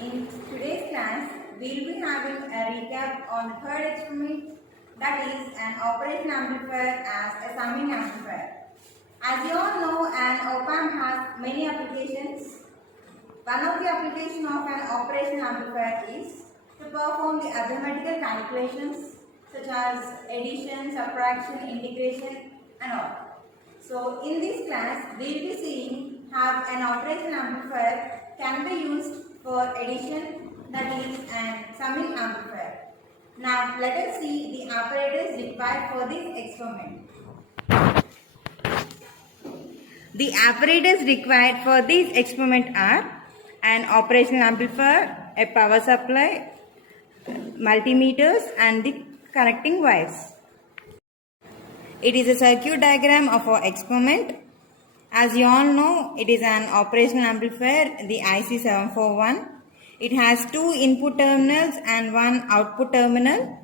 In today's class, we will be having a recap on the third experiment, that is an operational amplifier as a summing amplifier. As you all know, an op-amp has many applications. One of the applications of an operational amplifier is to perform the arithmetical calculations such as addition, subtraction, integration and all. So in this class, we will be seeing how an operational amplifier can be used for addition, that is an summing amplifier. Now let us see the apparatus required for this experiment. The apparatus required for this experiment are an operational amplifier, a power supply, multimeters and the connecting wires. It is a circuit diagram of our experiment. As you all know, it is an operational amplifier, the IC741. It has two input terminals and one output terminal.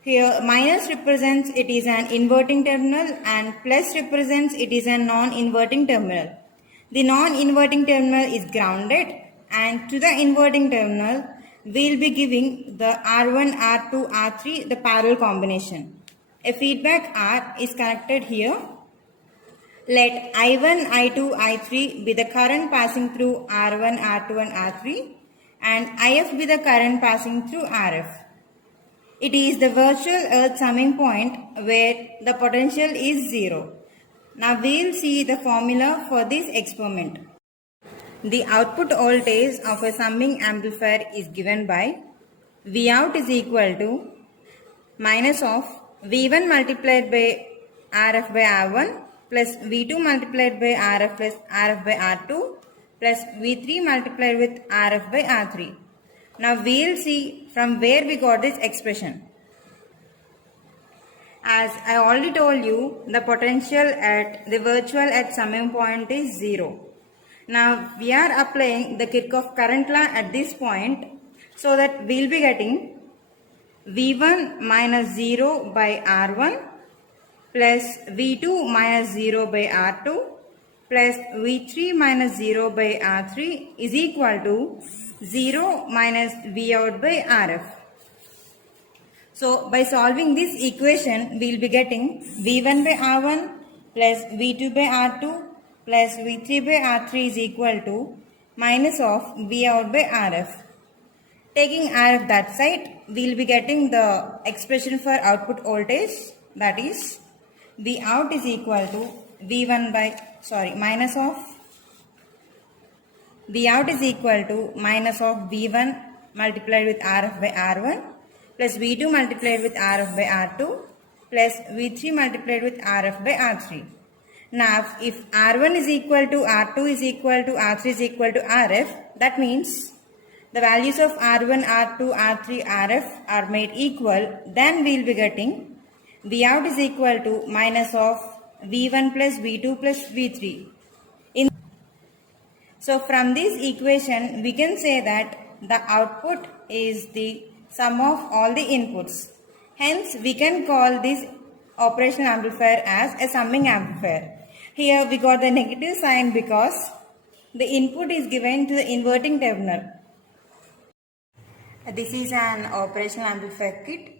Here minus represents it is an inverting terminal and plus represents it is a non-inverting terminal. The non-inverting terminal is grounded and to the inverting terminal we will be giving the R1, R2, R3, the parallel combination. A feedback R is connected here. Let I1, I2, I3 be the current passing through R1, R2 and R3 and IF be the current passing through RF. It is the virtual earth summing point where the potential is 0. Now we will see the formula for this experiment. The output voltage of a summing amplifier is given by Vout is equal to minus of V1 multiplied by RF by R1 plus V2 multiplied by RF plus RF by R2 plus V3 multiplied with RF by R3. Now we will see from where we got this expression. As I already told you, the potential at the virtual at summing point is 0. Now we are applying the Kirchhoff current law at this point, so that we will be getting V1 minus 0 by R1 plus V2 minus 0 by R2 plus V3 minus 0 by R3 is equal to 0 minus Vout by RF. So by solving this equation, we will be getting V1 by R1 plus V2 by R2 plus V3 by R3 is equal to minus of Vout by RF. Taking RF that side, we will be getting the expression for output voltage, that is Vout is equal to minus of Vout is equal to minus of V1 multiplied with RF by R1 plus V2 multiplied with RF by R2 plus V3 multiplied with RF by R3. Now if R1 is equal to R2 is equal to R3 is equal to RF, that means the values of R1, R2, R3, RF are made equal, then we will be getting Vout is equal to minus of V1 plus V2 plus V3. So from this equation, we can say that the output is the sum of all the inputs. Hence, we can call this operational amplifier as a summing amplifier. Here we got the negative sign because the input is given to the inverting terminal. This is an operational amplifier kit.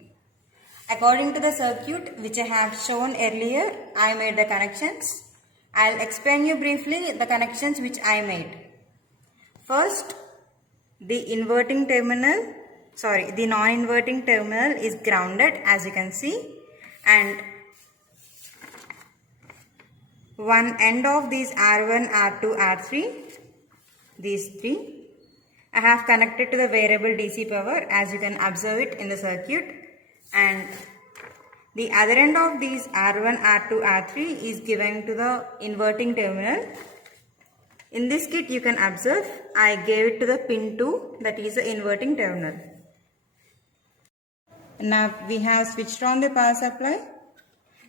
According to the circuit which I have shown earlier, I made the connections. I will explain you briefly the connections which I made. First, the non-inverting terminal is grounded, as you can see, and one end of these R1, R2, R3, these three, I have connected to the variable DC power, as you can observe it in the circuit, and the other end of these R1, R2, R3 is given to the inverting terminal. In this kit you can observe I gave it to the pin 2, that is the inverting terminal. Now we have switched on the power supply.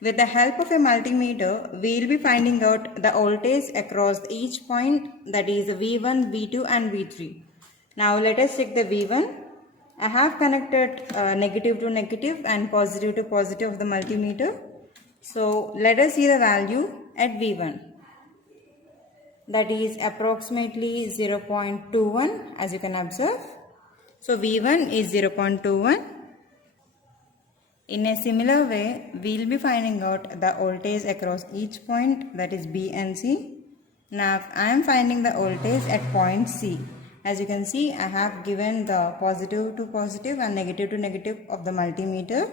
With the help of a multimeter, we will be finding out the voltage across each point, that is V1, V2 and V3. Now let us check the V1. I have connected negative to negative and positive to positive of the multimeter. So let us see the value at V1. that is approximately 0.21 as you can observe. So V1 is 0.21. In a similar way, we will be finding out the voltage across each point, that is B and C. Now I am finding the voltage at point C. As you can see, I have given the positive to positive and negative to negative of the multimeter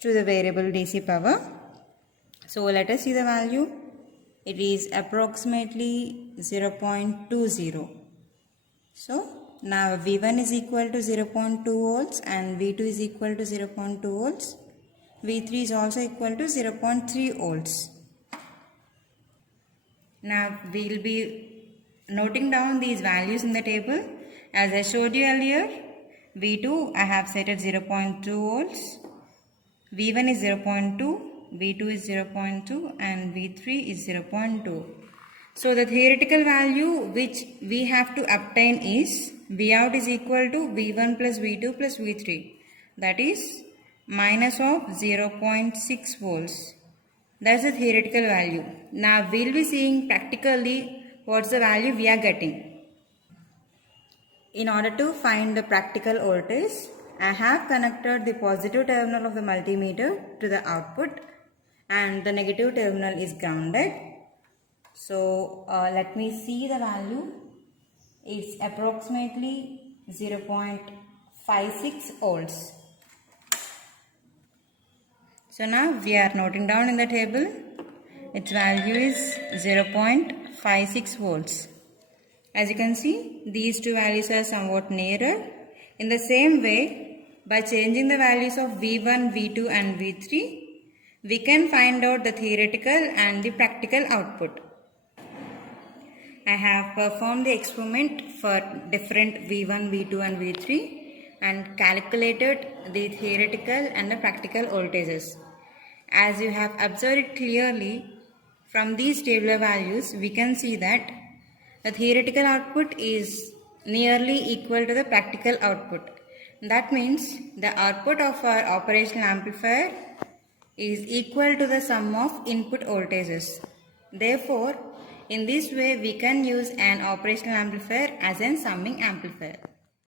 to the variable DC power. So let us see the value. It is approximately 0.20. So now V1 is equal to 0.2 volts and V2 is equal to 0.2 volts. V3 is also equal to 0.3 volts. Now we will be noting down these values in the table. As I showed you earlier, V2 I have set at 0.2 volts, V1 is 0.2, V2 is 0.2 and V3 is 0.2. So the theoretical value which we have to obtain is Vout is equal to V1 plus V2 plus V3, that is minus of 0.6 volts. That's the theoretical value. Now we will be seeing practically what's the value we are getting. In order to find the practical voltage, I have connected the positive terminal of the multimeter to the output and the negative terminal is grounded. So let me see the value. It's approximately 0.56 volts. So now we are noting down in the table, its value is 0.56 volts. As you can see, these two values are somewhat nearer. In the same way, by changing the values of V1, V2 and V3, we can find out the theoretical and the practical output. I have performed the experiment for different V1, V2 and V3 and calculated the theoretical and the practical voltages. As you have observed it clearly, from these tabular values, we can see that the theoretical output is nearly equal to the practical output. That means the output of our operational amplifier is equal to the sum of input voltages. Therefore, in this way, we can use an operational amplifier as a summing amplifier.